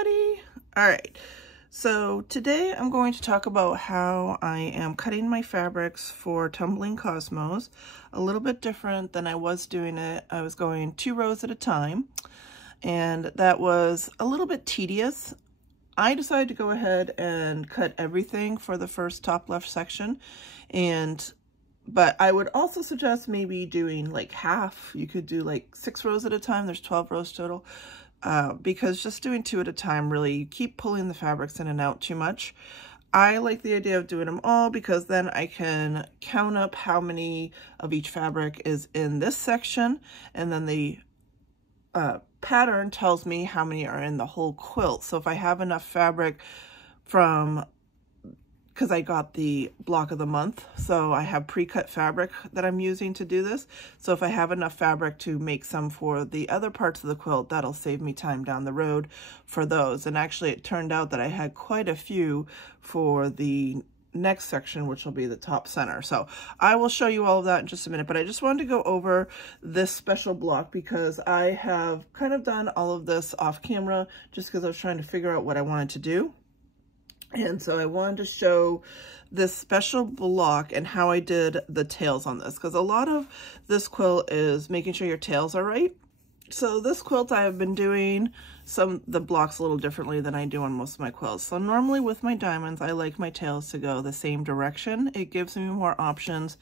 everybody. All right, so today I'm going to talk about how I am cutting my fabrics for Tumbling Cosmos. A little bit different than I was doing it. I was going 2 rows at a time, and that was a little bit tedious. I decided to go ahead and cut everything for the first top left section, but I would also suggest maybe doing like half. You could do like 6 rows at a time. There's 12 rows total. Because just doing 2 at a time, really, you keep pulling the fabrics in and out too much. I like the idea of doing them all because then I can count up how many of each fabric is in this section, and then the pattern tells me how many are in the whole quilt. So if I have enough fabric because I got the block of the month, so I have pre-cut fabric that I'm using to do this. So if I have enough fabric to make some for the other parts of the quilt, that'll save me time down the road for those. And actually it turned out that I had quite a few for the next section, which will be the top center. So I will show you all of that in just a minute, but I just wanted to go over this special block because I have kind of done all of this off camera just because I was trying to figure out what I wanted to do. And so I wanted to show this special block and how I did the tails on this, because a lot of this quilt is making sure your tails are right. So this quilt, I have been doing the blocks a little differently than I do on most of my quilts. So normally with my diamonds, I like my tails to go the same direction. It gives me more options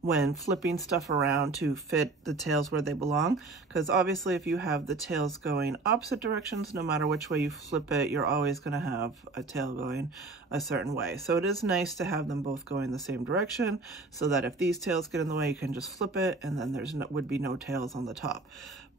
when flipping stuff around to fit the tails where they belong, because obviously if you have the tails going opposite directions, no matter which way you flip it, you're always going to have a tail going a certain way. So it is nice to have them both going the same direction so that if these tails get in the way, you can just flip it and then would be no tails on the top.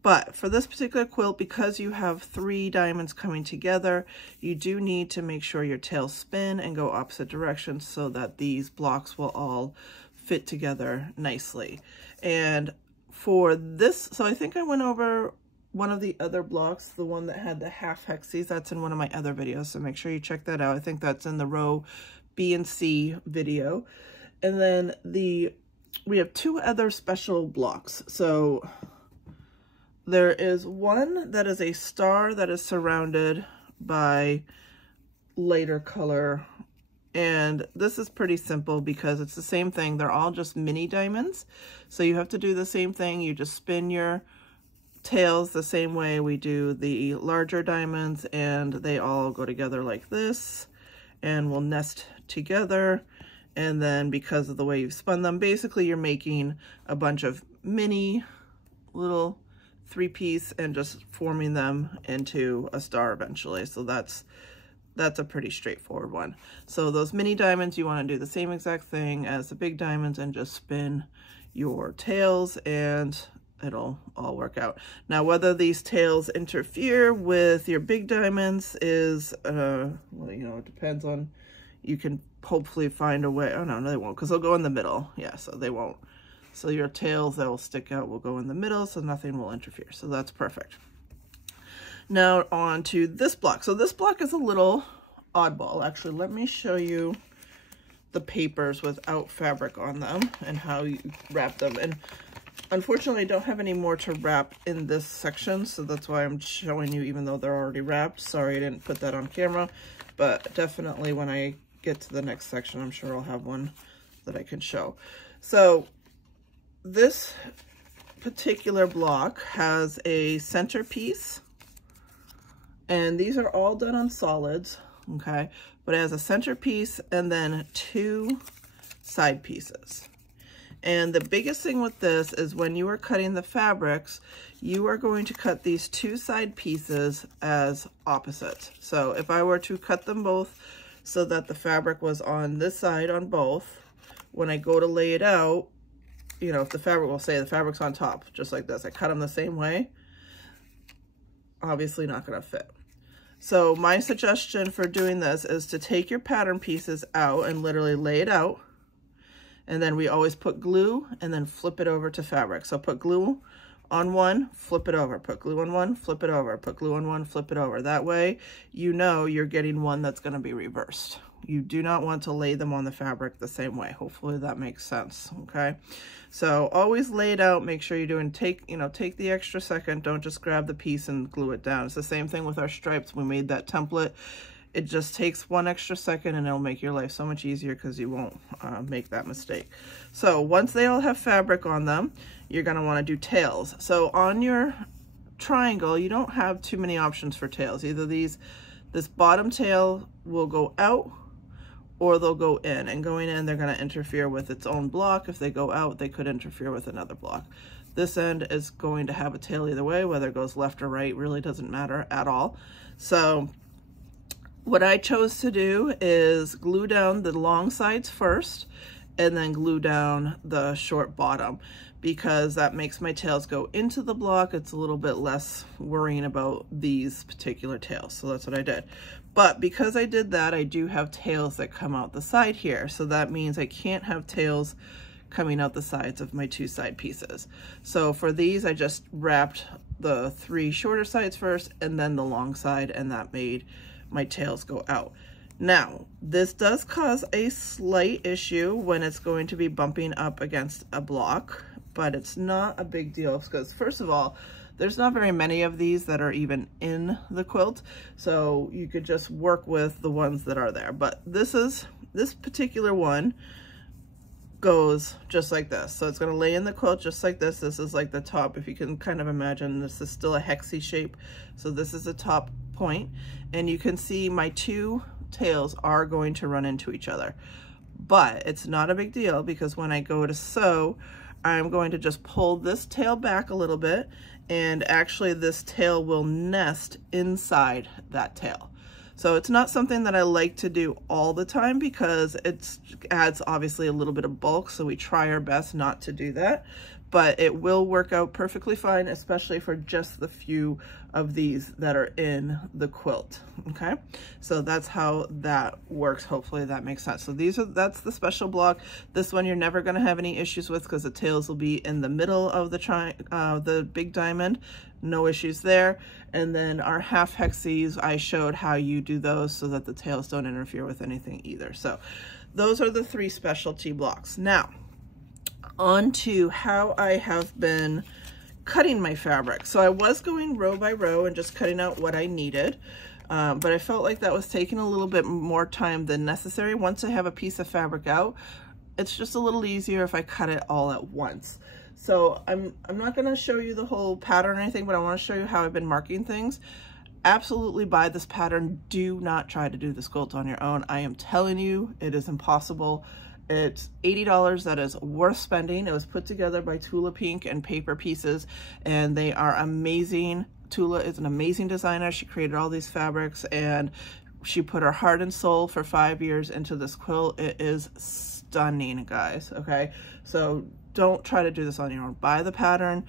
But for this particular quilt, because you have 3 diamonds coming together, you do need to make sure your tails spin and go opposite directions so that these blocks will all fit together nicely. And for this, so I think I went over one of the other blocks, the one that had the half hexes. That's in one of my other videos, so make sure you check that out. I think that's in the row B and C video. And then we have 2 other special blocks. So there is one that is a star that is surrounded by lighter color. And this is pretty simple because it's the same thing. They're all just mini diamonds. So you have to do the same thing. You just spin your tails the same way we do the larger diamonds, and they all go together like this and will nest together. And then because of the way you've spun them, basically you're making a bunch of mini little 3-piece and just forming them into a star eventually. So that's a pretty straightforward one. So those mini diamonds, you want to do the same exact thing as the big diamonds and just spin your tails and it'll all work out. Now, whether these tails interfere with your big diamonds is, well, you know, it depends on, you can hopefully find a way. Oh, no, they won't, because they'll go in the middle. Yeah, so they won't. So your tails that will stick out will go in the middle, so nothing will interfere. So that's perfect. Now on to this block. So this block is a little oddball. Actually, let me show you the papers without fabric on them and how you wrap them. And unfortunately, I don't have any more to wrap in this section, so that's why I'm showing you even though they're already wrapped. Sorry I didn't put that on camera, but definitely when I get to the next section, I'm sure I'll have one that I can show. So this particular block has a centerpiece. And these are all done on solids, okay? But it has a centerpiece and then 2 side pieces. And the biggest thing with this is when you are cutting the fabrics, you are going to cut these 2 side pieces as opposites. So if I were to cut them both so that the fabric was on this side on both, when I go to lay it out, you know, if the fabric, will say the fabric's on top, just like this, I cut them the same way, obviously not going to fit. So my suggestion for doing this is to take your pattern pieces out and literally lay it out. And then we always put glue and then flip it over to fabric. So put glue on one, flip it over, put glue on one, flip it over, put glue on one, flip it over. That way, you know you're getting one that's going to be reversed. You do not want to lay them on the fabric the same way. Hopefully that makes sense, okay? So always lay it out, make sure you're doing, take the extra second, don't just grab the piece and glue it down. It's the same thing with our stripes. We made that template. It just takes 1 extra second and it'll make your life so much easier because you won't make that mistake. So once they all have fabric on them, you're gonna wanna do tails. So on your triangle, you don't have too many options for tails. Either this bottom tail will go out or they'll go in, and going in, they're gonna interfere with its own block. If they go out, they could interfere with another block. This end is going to have a tail either way, whether it goes left or right, really doesn't matter at all. So what I chose to do is glue down the long sides first and then glue down the short bottom, because that makes my tails go into the block. It's a little bit less worrying about these particular tails. So that's what I did. But because I did that, I do have tails that come out the side here. So that means I can't have tails coming out the sides of my 2 side pieces. So for these, I just wrapped the 3 shorter sides first and then the long side, and that made my tails go out. Now, this does cause a slight issue when it's going to be bumping up against a block, but it's not a big deal because, first of all, there's not very many of these that are even in the quilt, so you could just work with the ones that are there. But this particular one goes just like this. So it's going to lay in the quilt just like this. This is like the top, if you can kind of imagine, this is still a hexy shape. So this is the top point, and you can see my 2 tails are going to run into each other. But it's not a big deal because when I go to sew, I'm going to just pull this tail back a little bit, and actually this tail will nest inside that tail. So it's not something that I like to do all the time because it adds obviously a little bit of bulk, so we try our best not to do that. But it will work out perfectly fine, especially for just the few of these that are in the quilt, okay? So that's how that works. Hopefully that makes sense. So that's the special block. This one you're never gonna have any issues with because the tails will be in the middle of the big diamond. No issues there. And then our half hexies, I showed how you do those so that the tails don't interfere with anything either. So those are the 3 specialty blocks. Now, on to how I have been cutting my fabric. So I was going row by row and just cutting out what I needed, but I felt like that was taking a little bit more time than necessary. Once I have a piece of fabric out, it's just a little easier if I cut it all at once. So I'm not going to show you the whole pattern or anything, but I want to show you how I've been marking things. Absolutely buy this pattern. Do not try to do this quilt on your own. I am telling you, it is impossible. It's $80 that is worth spending. It was put together by Tula Pink and Paper Pieces, and they are amazing. Tula is an amazing designer. She created all these fabrics, and she put her heart and soul for 5 years into this quilt. It is stunning, guys, okay? So don't try to do this on your own. Buy the pattern.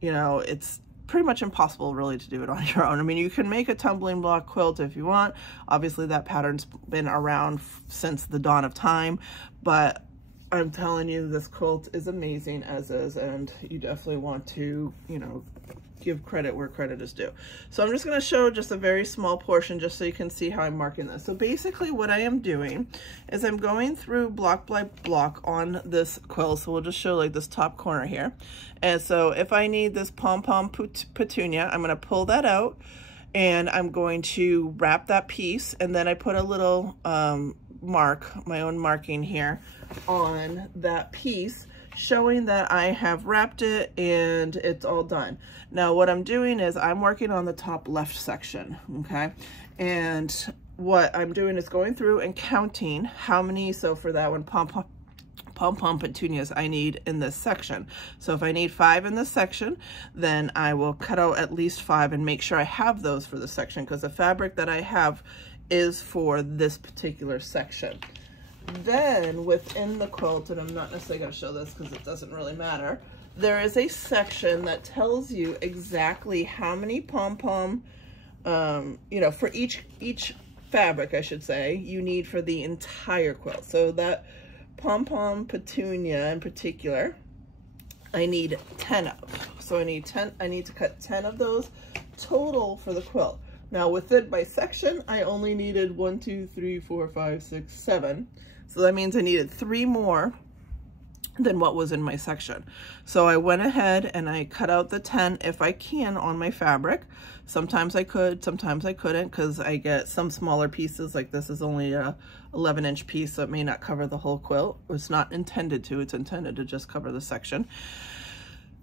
You know, it's pretty much impossible really to do it on your own. I mean, you can make a tumbling block quilt if you want. Obviously that pattern's been around since the dawn of time, but I'm telling you, this quilt is amazing as is, and you definitely want to, you know, give credit where credit is due. So I'm just going to show just a very small portion just so you can see how I'm marking this. So basically what I am doing is I'm going through block by block on this quilt. So we'll just show like this top corner here. And so if I need this pom-pom petunia, I'm going to pull that out and I'm going to wrap that piece, and then I put a little mark, my own marking here on that piece, showing that I have wrapped it and it's all done. Now what I'm doing is I'm working on the top left section, okay? And what I'm doing is going through and counting how many, so for that one, pom-pom petunias I need in this section. So if I need 5 in this section, then I will cut out at least 5 and make sure I have those for the section, because the fabric that I have is for this particular section. Then within the quilt, and I'm not necessarily going to show this because it doesn't really matter, there is a section that tells you exactly how many pom-pom, you know, for each fabric, I should say, you need for the entire quilt. So that pom-pom petunia in particular, I need 10 of. So I need to cut 10 of those total for the quilt. Now within my section, I only needed 1, 2, 3, 4, 5, 6, 7. So that means I needed 3 more than what was in my section. So I went ahead and I cut out the 10 if I can on my fabric. Sometimes I could, sometimes I couldn't, because I get some smaller pieces. Like this is only a 11-inch piece, so it may not cover the whole quilt. It's not intended to, it's intended to just cover the section.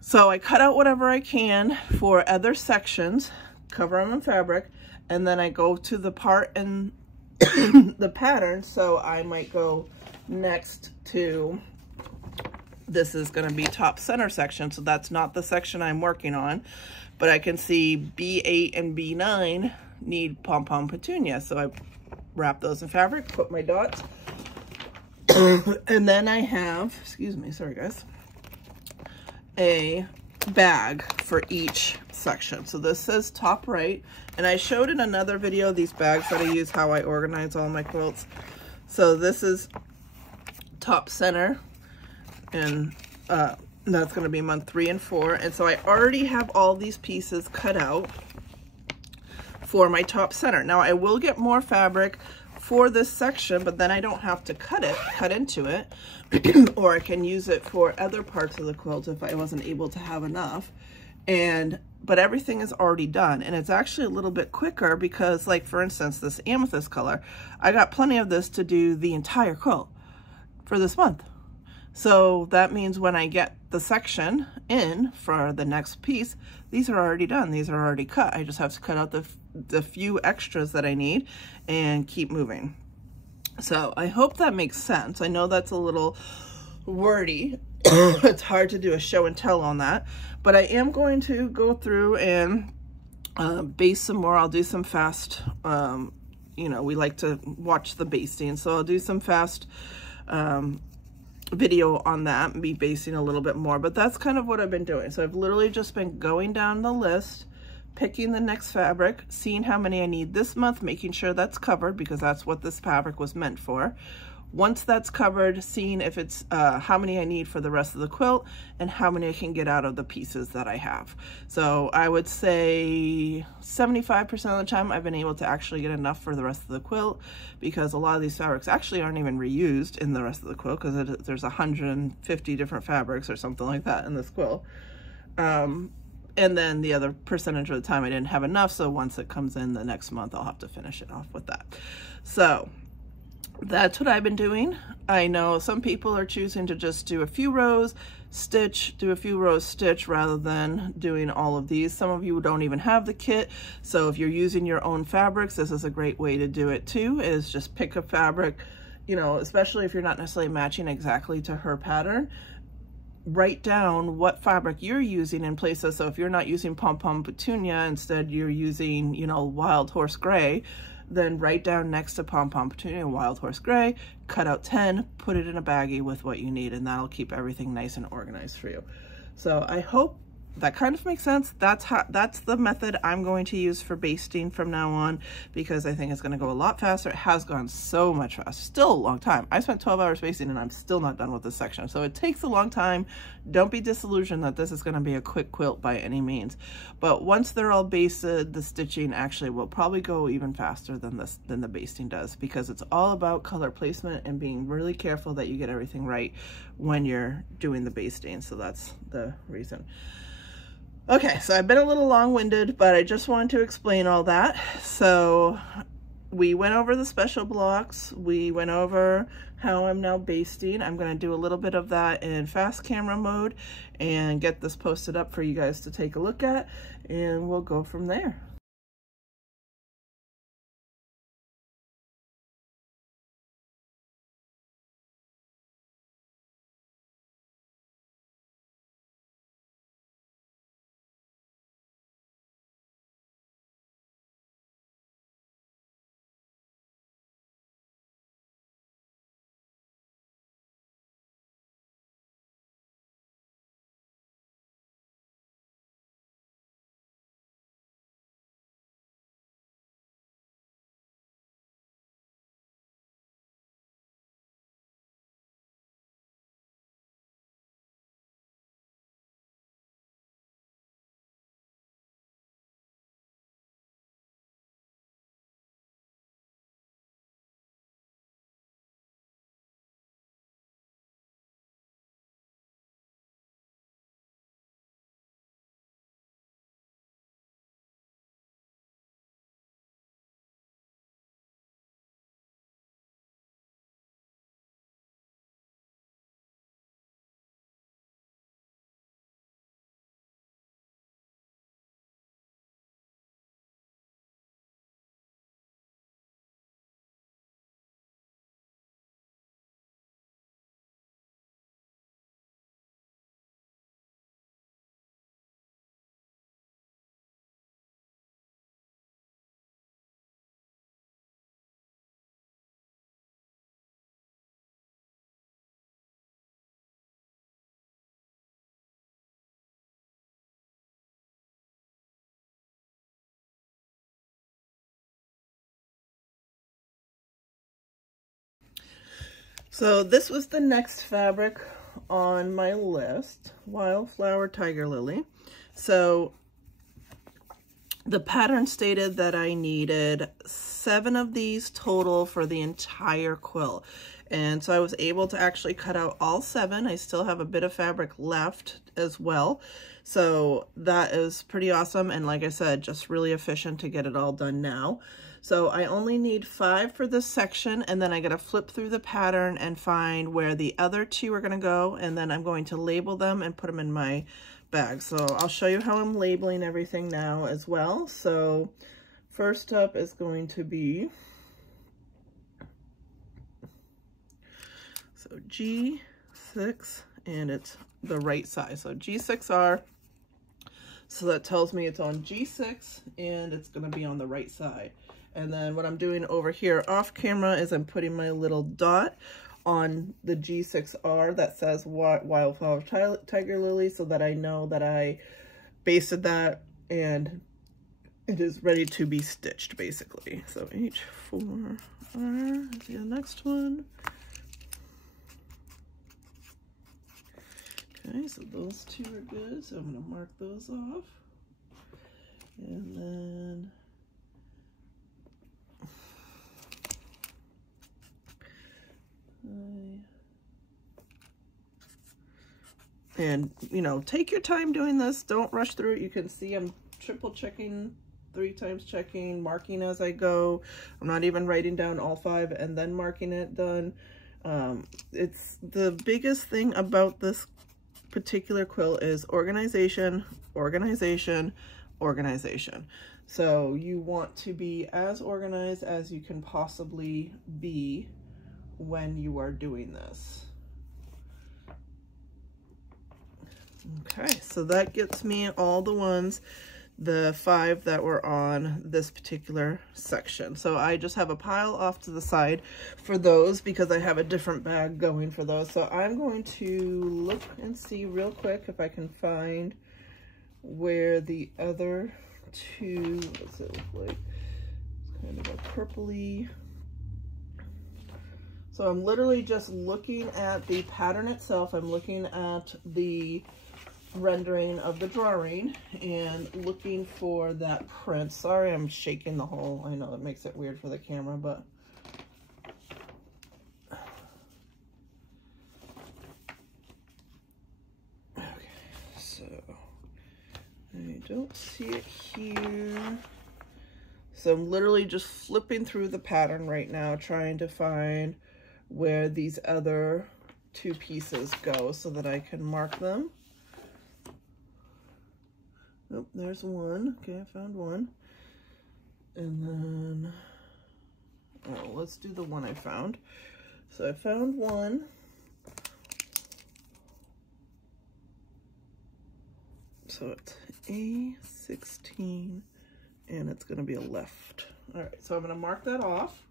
So I cut out whatever I can for other sections, cover them in fabric, and then I go to the part in the pattern. So I might go next to, this is going to be top center section, so that's not the section I'm working on, but I can see B8 and B9 need pom-pom petunia. So I wrap those in fabric, put my dots, and then I have, excuse me, sorry guys, a bag for each section. So this says top right, and I showed in another video these bags that I use, how I organize all my quilts. So this is top center, and that's going to be month 3 and 4. And so I already have all these pieces cut out for my top center. Now I will get more fabric for this section, but then I don't have to cut into it, or I can use it for other parts of the quilt if I wasn't able to have enough. But everything is already done, and it's actually a little bit quicker because, like for instance, this amethyst color, I got plenty of this to do the entire quilt for this month. So that means when I get the section in for the next piece, these are already done. These are already cut. I just have to cut out the few extras that I need and keep moving. So I hope that makes sense. I know that's a little wordy. It's hard to do a show and tell on that, but I am going to go through and baste some more. I'll do some fast, you know, we like to watch the basting, so I'll do some fast video on that and be basting a little bit more. But that's kind of what I've been doing. So I've literally just been going down the list, picking the next fabric, seeing how many I need this month, making sure that's covered because that's what this fabric was meant for. Once that's covered, seeing if it's how many I need for the rest of the quilt and how many I can get out of the pieces that I have. So I would say 75% of the time I've been able to actually get enough for the rest of the quilt, because a lot of these fabrics actually aren't even reused in the rest of the quilt, because there's 150 different fabrics or something like that in this quilt. And then the other percentage of the time I didn't have enough, so once it comes in the next month, I'll have to finish it off with that. So that's what I've been doing. I know some people are choosing to just do a few rows, stitch, do a few rows, stitch, rather than doing all of these. Some of you don't even have the kit, so if you're using your own fabrics, this is a great way to do it too, is just pick a fabric, you know, especially if you're not necessarily matching exactly to her pattern. Write down what fabric you're using in places. So if you're not using pom-pom petunia, instead you're using, you know, wild horse gray, then write down next to pom-pom petunia wild horse gray, cut out 10, put it in a baggie with what you need, and that'll keep everything nice and organized for you. So I hope that kind of makes sense. That's the method I'm going to use for basting from now on, because I think it's going to go a lot faster. It has gone so much faster. Still a long time. I spent 12 hours basting and I'm still not done with this section. So it takes a long time. Don't be disillusioned that this is going to be a quick quilt by any means. But once they're all basted, the stitching actually will probably go even faster than the basting does, because it's all about color placement and being really careful that you get everything right when you're doing the basting. So that's the reason. Okay, so I've been a little long-winded, but I just wanted to explain all that. So we went over the special blocks. We went over how I'm now basting. I'm going to do a little bit of that in fast camera mode and get this posted up for you guys to take a look at, and we'll go from there. So this was the next fabric on my list, Wildflower Tiger Lily. So the pattern stated that I needed 7 of these total for the entire quilt. And so I was able to actually cut out all 7. I still have a bit of fabric left as well. So that is pretty awesome. And like I said, just really efficient to get it all done now. So I only need 5 for this section, and then I gotta flip through the pattern and find where the other 2 are gonna go, and then I'm going to label them and put them in my bag. So I'll show you how I'm labeling everything now as well. So first up is going to be, so G6, and it's the right size. So G6R, so that tells me it's on G6 and it's gonna be on the right side. And then what I'm doing over here off camera is I'm putting my little dot on the G6R that says Wildflower Tiger Lily, so that I know that I basted that and it is ready to be stitched basically. So H4R is the next one. Okay, so those 2 are good, so I'm going to mark those off. And then you know, take your time doing this. Don't rush through it. You can see I'm triple checking, 3 times checking, marking as I go. I'm not even writing down all 5 and then marking it done. It's the biggest thing about this particular quilt is organization, organization, organization. So you want to be as organized as you can possibly be when you are doing this. Okay, so that gets me all the ones, the 5 that were on this particular section. So I just have a pile off to the side for those because I have a different bag going for those. So I'm going to look and see real quick if I can find where the other 2, what's it look like? It's kind of a purpley. So I'm literally just looking at the pattern itself. I'm looking at the rendering of the drawing and looking for that print. Sorry, I'm shaking the whole, I know that makes it weird for the camera, but okay, so I don't see it here. So I'm literally just flipping through the pattern right now, trying to find where these other 2 pieces go so that I can mark them. Oh, there's one. Okay, I found one. And then, oh, let's do the one I found. So I found one. So it's A16, and it's going to be a left. All right, so I'm going to mark that off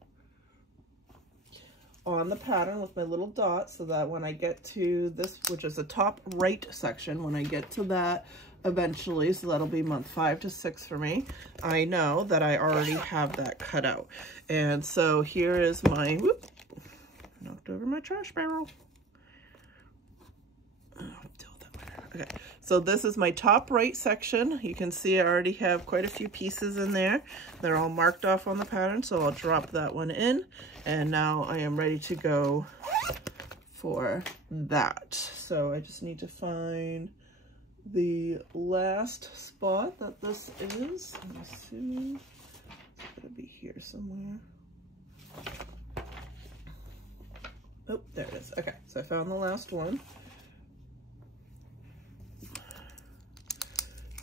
on the pattern with my little dot so that when I get to this, which is the top right section, when I get to that eventually, so that'll be month 5 to 6 for me, I know that I already have that cut out. And so here is my, whoop, knocked over my trash barrel. Oh, deal with that later. Okay, so this is my top right section. You can see I already have quite a few pieces in there. They're all marked off on the pattern, so I'll drop that one in. And now I am ready to go for that. So I just need to find the last spot that this is. I'm assuming it's gonna be here somewhere. Oh, there it is. Okay, so I found the last one.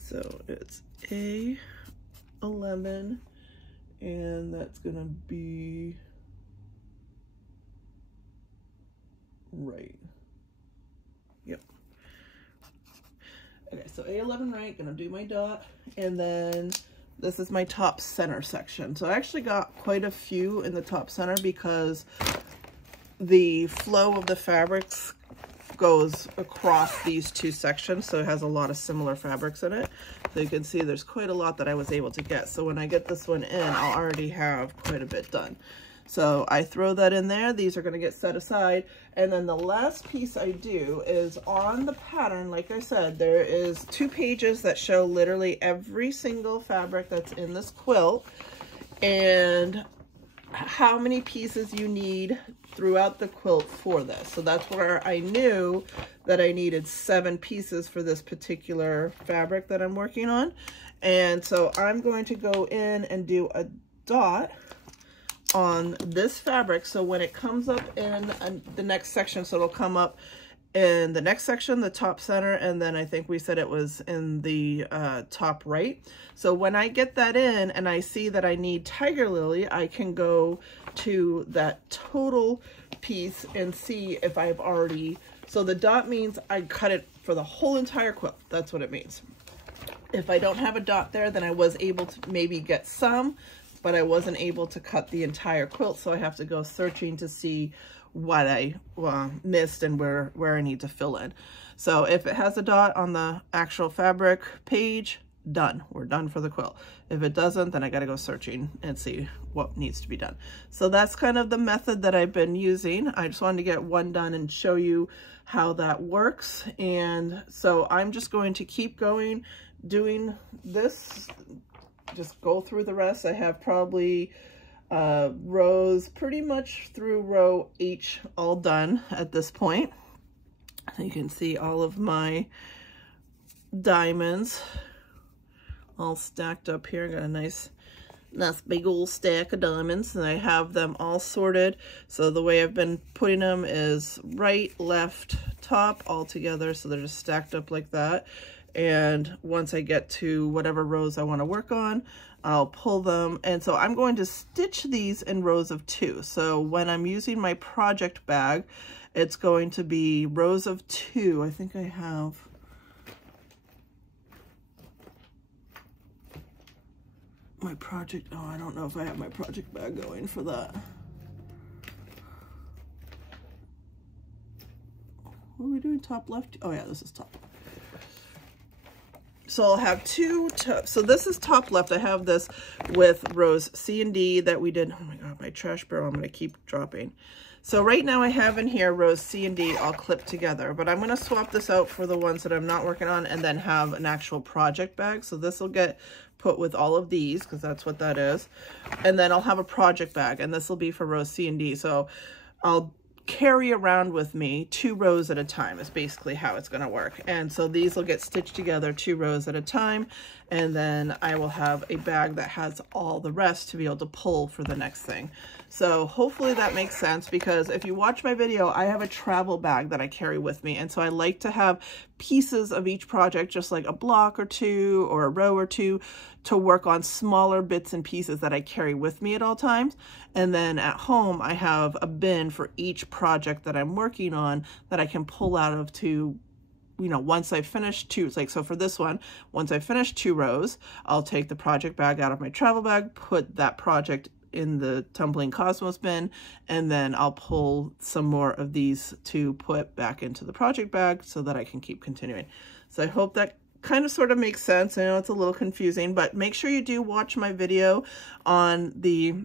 So it's A11, and that's gonna be right. Yep. Okay, so A11 right, gonna do my dot, and then this is my top center section. So I actually got quite a few in the top center because the flow of the fabrics goes across these 2 sections, so it has a lot of similar fabrics in it. So you can see there's quite a lot that I was able to get. So when I get this one in, I'll already have quite a bit done. So I throw that in there. These are going to get set aside. And then the last piece I do is on the pattern, like I said, there is 2 pages that show literally every single fabric that's in this quilt and how many pieces you need throughout the quilt for this. So that's where I knew that I needed 7 pieces for this particular fabric that I'm working on. And so I'm going to go in and do a dot on this fabric, so when it comes up in the next section, so it'll come up in the next section, the top center, and then I think we said it was in the top right. So when I get that in and I see that I need tiger lily, I can go to that total piece and see if I've already, so the dot means I cut it for the whole entire quilt. That's what it means. If I don't have a dot there, then I was able to maybe get some, but I wasn't able to cut the entire quilt, so I have to go searching to see what I missed and where I need to fill in. So if it has a dot on the actual fabric page, done. We're done for the quilt. If it doesn't, then I got to go searching and see what needs to be done. So that's kind of the method that I've been using. I just wanted to get one done and show you how that works. And so I'm just going to keep going, doing this, just go through the rest. I have probably rows pretty much through row H all done at this point. You can see all of my diamonds all stacked up here. Got a nice big old stack of diamonds, and I have them all sorted. So the way I've been putting them is right, left, top all together, so they're just stacked up like that. And once I get to whatever rows I want to work on, I'll pull them. And so I'm going to stitch these in rows of 2. So when I'm using my project bag, it's going to be rows of 2. I think I have my project, oh, I don't know if I have my project bag going for that. What are we doing, top left? Oh yeah, this is top. So I'll have 2, so this is top left. I have this with rows C and D that we did. Oh my God, my trash barrel, I'm gonna keep dropping. So right now I have in here rows C and D all clipped together, but I'm gonna swap this out for the ones that I'm not working on and then have an actual project bag. So this will get put with all of these because that's what that is. And then I'll have a project bag, and this will be for rows C and D. So I'll carry around with me 2 rows at a time is basically how it's going to work. And so these will get stitched together 2 rows at a time, and then I will have a bag that has all the rest to be able to pull for the next thing. So hopefully that makes sense, because if you watch my video, I have a travel bag that I carry with me, and so I like to have pieces of each project, just like a block or 2 or a row or 2, to work on smaller bits and pieces that I carry with me at all times. And then at home, I have a bin for each project that I'm working on that I can pull out of to, you know, once I finish 2, it's like, so for this one, once I finish 2 rows, I'll take the project bag out of my travel bag, put that project in the tumbling cosmos bin, and then I'll pull some more of these to put back into the project bag so that I can keep continuing. So I hope that kind of sort of makes sense. I know it's a little confusing, but make sure you do watch my video on the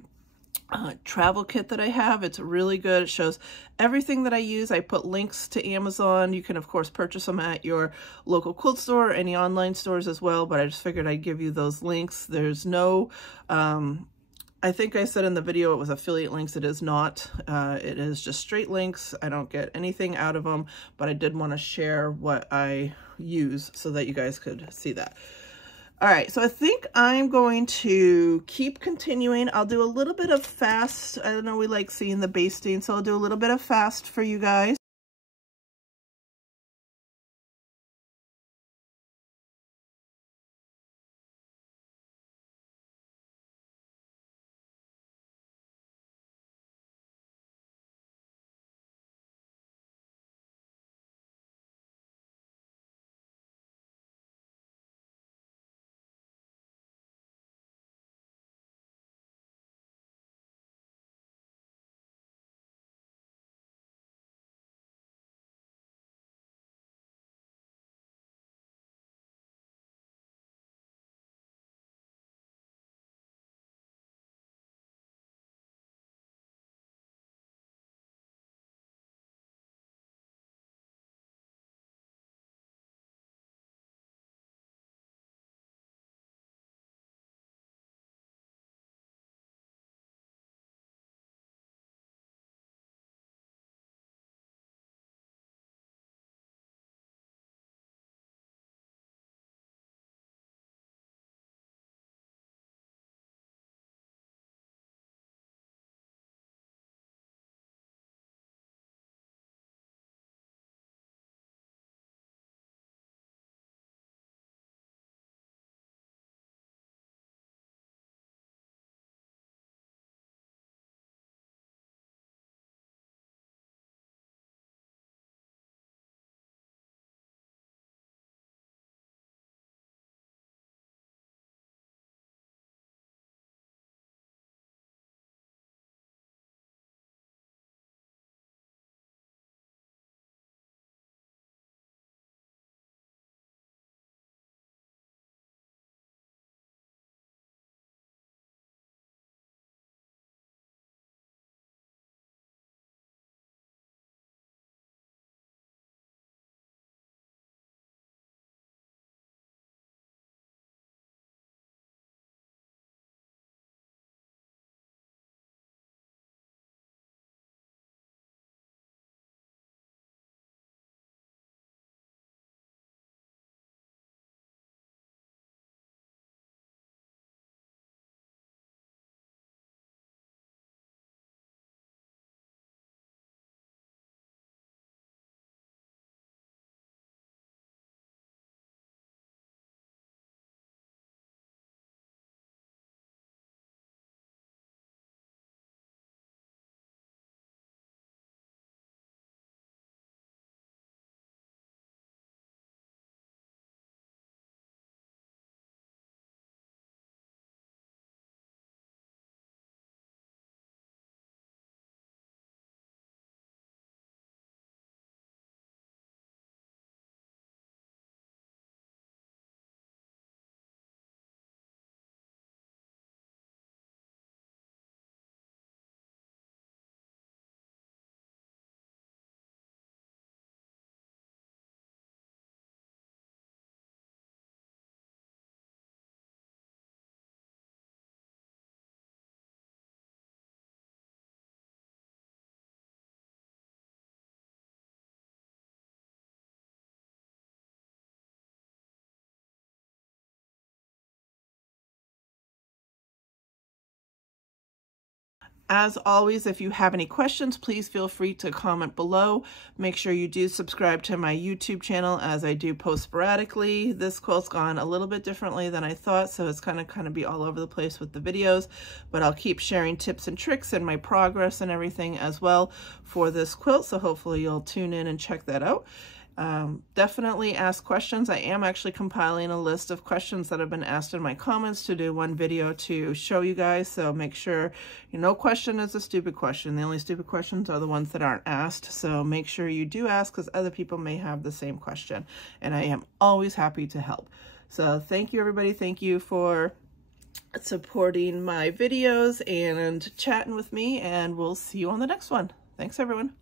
travel kit that I have. It's really good. It shows everything that I use. I put links to Amazon. You can of course purchase them at your local quilt store, or any online stores as well, but I just figured I'd give you those links. There's no I think I said in the video it was affiliate links. It is not. It is just straight links. I don't get anything out of them, but I did want to share what I use so that you guys could see that. All right, so I think I'm going to keep continuing. I'll do a little bit of fast. I don't know, we like seeing the basting, so I'll do a little bit of fast for you guys. As always, if you have any questions, please feel free to comment below. Make sure you do subscribe to my YouTube channel, as I do post sporadically. This quilt's gone a little bit differently than I thought, so it's kind of be all over the place with the videos, but I'll keep sharing tips and tricks and my progress and everything as well for this quilt, so hopefully you'll tune in and check that out. Definitely ask questions. I am actually compiling a list of questions that have been asked in my comments to do one video to show you guys, so make sure, no question is a stupid question. The only stupid questions are the ones that aren't asked, so make sure you do ask, because other people may have the same question, and I am always happy to help. So thank you, everybody. Thank you for supporting my videos and chatting with me, and we'll see you on the next one. Thanks, everyone.